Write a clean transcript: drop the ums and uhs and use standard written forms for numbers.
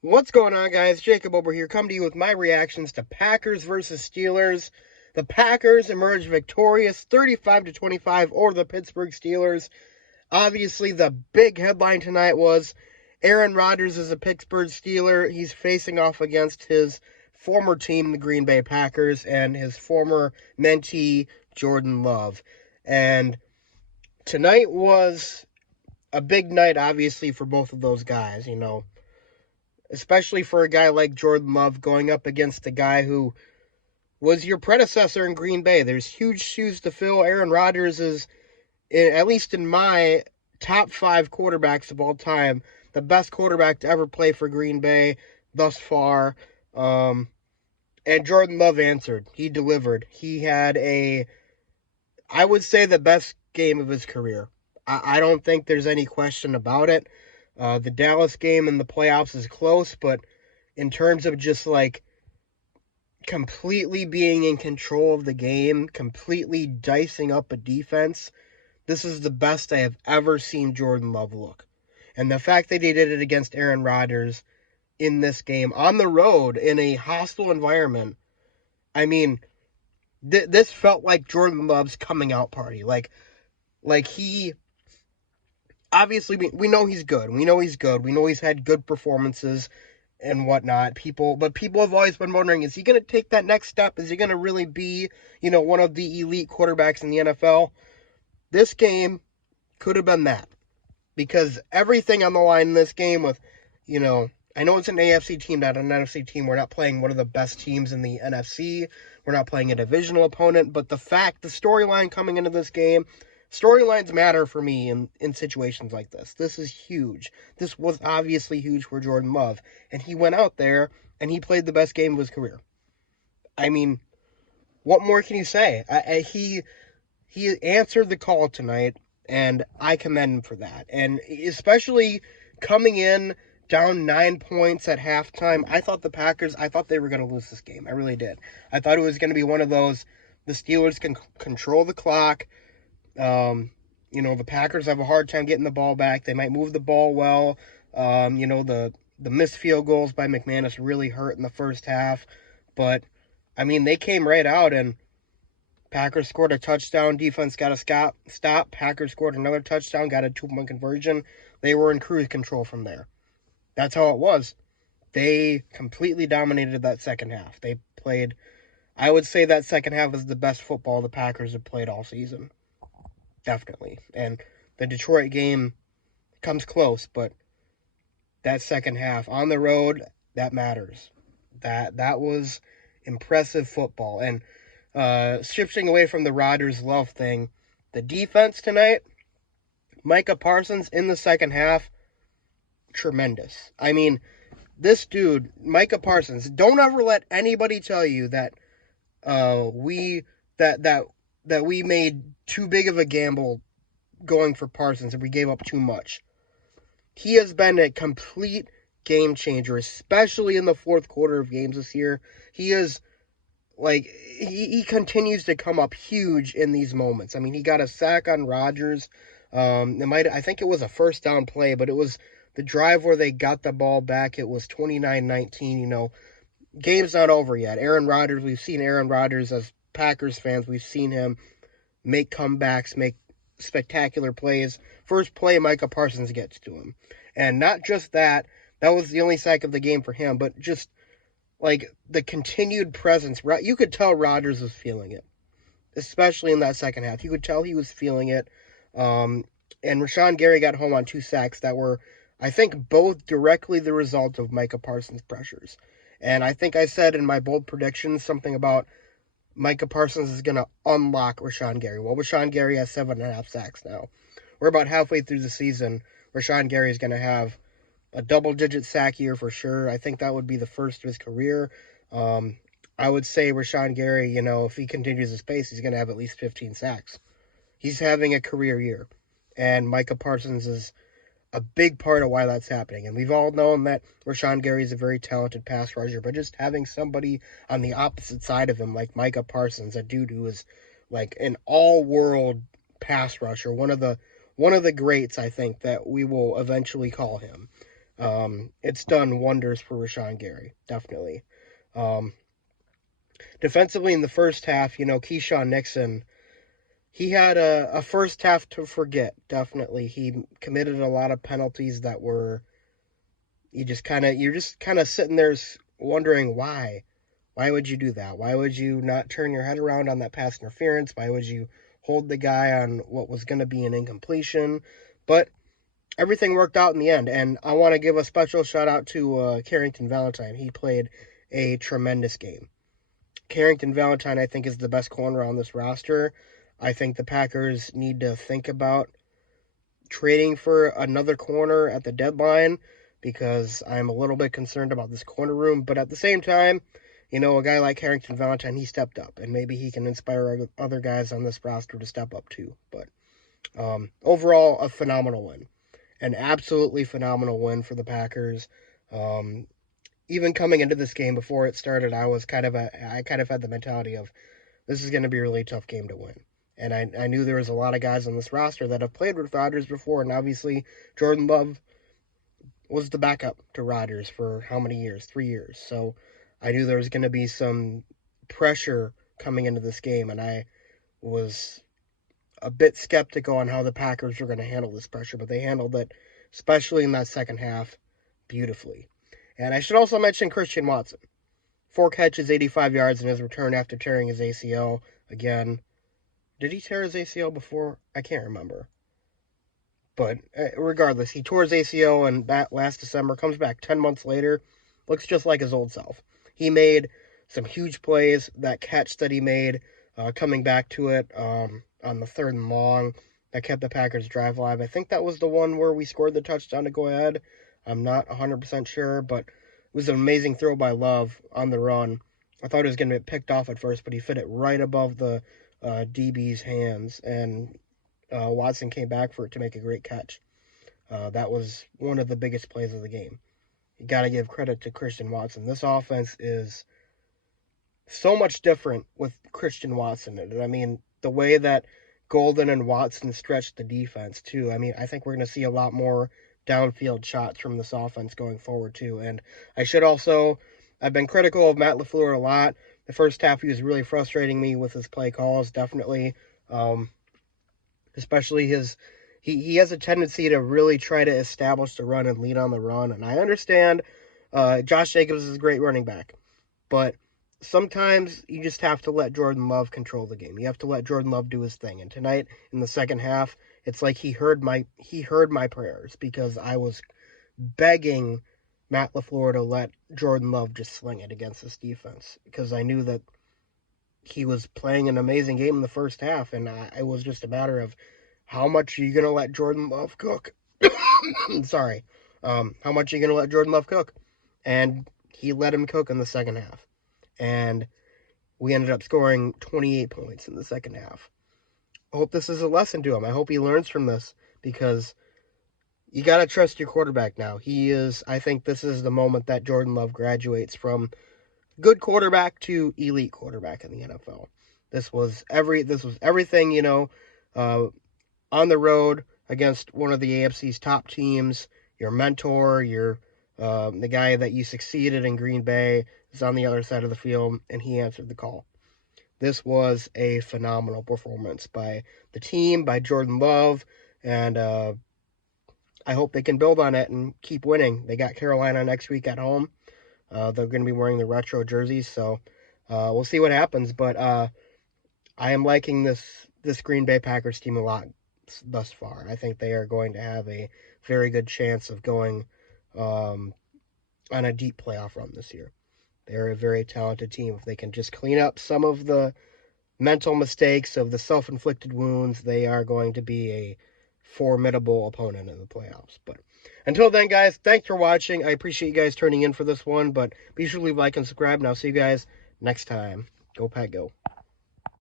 What's going on, guys? Jacob over here, come to you with my reactions to Packers versus Steelers. The Packers emerged victorious 35-25 over the Pittsburgh Steelers. Obviously, the big headline tonight was Aaron Rodgers is a Pittsburgh Steeler. He's facing off against his former team, the Green Bay Packers, and his former mentee, Jordan Love. And tonight was a big night, obviously, for both of those guys, especially for a guy like Jordan Love going up against a guy who was your predecessor in Green Bay. There's huge shoes to fill. Aaron Rodgers is, at least in my top 5 quarterbacks of all time, the best quarterback to ever play for Green Bay thus far. And Jordan Love answered. He delivered. He had I would say, the best game of his career. I don't think there's any question about it. The Dallas game in the playoffs is close, but in terms of just completely being in control of the game, completely dicing up a defense, this is the best I have ever seen Jordan Love look. And the fact that he did it against Aaron Rodgers in this game, on the road, in a hostile environment, I mean, this felt like Jordan Love's coming out party. He... Obviously, we know he's good. We know he's had good performances and whatnot. But people have always been wondering, is he going to take that next step? Is he going to really be, one of the elite quarterbacks in the NFL? This game could have been that. Because everything on the line in this game with, I know it's an AFC team, not an NFC team. We're not playing one of the best teams in the NFC. We're not playing a divisional opponent. But the storyline coming into this game, storylines matter for me in situations like this. This is huge. This was obviously huge for Jordan Love. And he went out there and he played the best game of his career. I mean, what more can you say? He answered the call tonight, and I commend him for that. And especially coming in down 9 points at halftime, I thought they were going to lose this game. I really did. I thought it was going to be one of those, the Steelers can control the clock. The Packers have a hard time getting the ball back. They might move the ball well. The missed field goals by McManus really hurt in the first half. But, they came right out, and Packers scored a touchdown. Defense got a stop. Packers scored another touchdown, got a 2-point conversion. They were in cruise control from there. That's how it was. They completely dominated that second half. They played, I would say that second half is the best football the Packers have played all season. Definitely. And the Detroit game comes close, but that second half on the road, that matters. That was impressive football. And shifting away from the Rodgers Love thing, the defense tonight, Micah Parsons in the second half, tremendous. This dude, Micah Parsons, don't ever let anybody tell you that we made too big of a gamble going for Parsons and we gave up too much. He has been a complete game changer, especially in the fourth quarter of games this year. He is, he continues to come up huge in these moments. He got a sack on Rodgers. I think it was a first down play, but it was the drive where they got the ball back. It was 29-19, game's not over yet. Aaron Rodgers, we've seen Aaron Rodgers as Packers fans. We've seen him make comebacks, make spectacular plays. First play, Micah Parsons gets to him. And not just that was the only sack of the game for him, but just, the continued presence. You could tell Rodgers was feeling it, especially in that second half. You could tell he was feeling it. And Rashawn Gary got home on 2 sacks that were, I think, both directly the result of Micah Parsons' pressures. And I think I said in my bold predictions something about Micah Parsons is going to unlock Rashawn Gary. Well, Rashawn Gary has 7.5 sacks now. We're about halfway through the season. Rashawn Gary is going to have a double-digit sack year for sure. I think that would be the first of his career. I would say Rashawn Gary, if he continues his pace, he's going to have at least 15 sacks. He's having a career year. And Micah Parsons is a big part of why that's happening. And we've all known that Rashawn Gary is a very talented pass rusher, but just having somebody on the opposite side of him like Micah Parsons, a dude who is an all-world pass rusher, one of the greats, I think, that we will eventually call him. It's done wonders for Rashawn Gary, definitely. Um, Defensively in the first half, Keyshawn Nixon, he had a first half to forget, definitely. He committed a lot of penalties that were, you're just kind of sitting there wondering why. Why would you do that? Why would you not turn your head around on that pass interference? Why would you hold the guy on what was going to be an incompletion? But everything worked out in the end, and I want to give a special shout out to Carrington Valentine. He played a tremendous game. Carrington Valentine, I think, is the best corner on this roster. I think the Packers need to think about trading for another corner at the deadline because I'm a little bit concerned about this corner room. But at the same time, a guy like Carrington Valentine, he stepped up, and maybe he can inspire other guys on this roster to step up too. But overall, a phenomenal win. An absolutely phenomenal win for the Packers. Even coming into this game before it started, I kind of had the mentality of this is going to be a really tough game to win. And I knew there was a lot of guys on this roster that have played with Rodgers before, and obviously Jordan Love was the backup to Rodgers for how many years? 3 years. So I knew there was going to be some pressure coming into this game, and I was a bit skeptical on how the Packers were going to handle this pressure, but they handled it, especially in that second half, beautifully. And I should also mention Christian Watson. 4 catches, 85 yards in his return after tearing his ACL again. Did he tear his ACL before? I can't remember. But regardless, he tore his ACL and last December, comes back 10 months later, looks just like his old self. He made some huge plays. That catch that he made, coming back to it on the 3rd and long, that kept the Packers' drive alive. I think that was the one where we scored the touchdown to go ahead. I'm not 100% sure, but it was an amazing throw by Love on the run. I thought it was going to get picked off at first, but he fit it right above the DB's hands, and Watson came back for it to make a great catch. That was one of the biggest plays of the game. You got to give credit to Christian Watson. This offense is so much different with Christian Watson. I mean, the way that Golden and Watson stretched the defense, too. I mean, I think we're going to see a lot more downfield shots from this offense going forward, too. And I've been critical of Matt LaFleur a lot. The first half, he was really frustrating me with his play calls, definitely. Especially he has a tendency to really try to establish the run and lead on the run. And I understand Josh Jacobs is a great running back. But sometimes you just have to let Jordan Love control the game. You have to let Jordan Love do his thing. And tonight, in the second half, it's like he heard my prayers because I was begging Matt LaFleur to let Jordan Love just sling it against this defense because I knew that he was playing an amazing game in the first half, and it was just a matter of how much are you going to let Jordan Love cook? Sorry. How much are you going to let Jordan Love cook? And he let him cook in the second half. And we ended up scoring 28 points in the second half. I hope this is a lesson to him. I hope he learns from this because you got to trust your quarterback now. I think this is the moment that Jordan Love graduates from good quarterback to elite quarterback in the NFL. This was everything, on the road against one of the AFC's top teams. Your mentor, the guy that you succeeded in Green Bay is on the other side of the field, and he answered the call. This was a phenomenal performance by the team, by Jordan Love, and I hope they can build on it and keep winning. They got Carolina next week at home. They're going to be wearing the retro jerseys, so we'll see what happens. But I am liking this Green Bay Packers team a lot thus far. I think they are going to have a very good chance of going on a deep playoff run this year. They're a very talented team. If they can just clean up some of the mental mistakes of the self-inflicted wounds, they are going to be a formidable opponent in the playoffs. But until then, guys, thanks for watching. I appreciate you guys turning in for this one, but be sure to leave a like and subscribe, and I'll see you guys next time. Go Pack, go.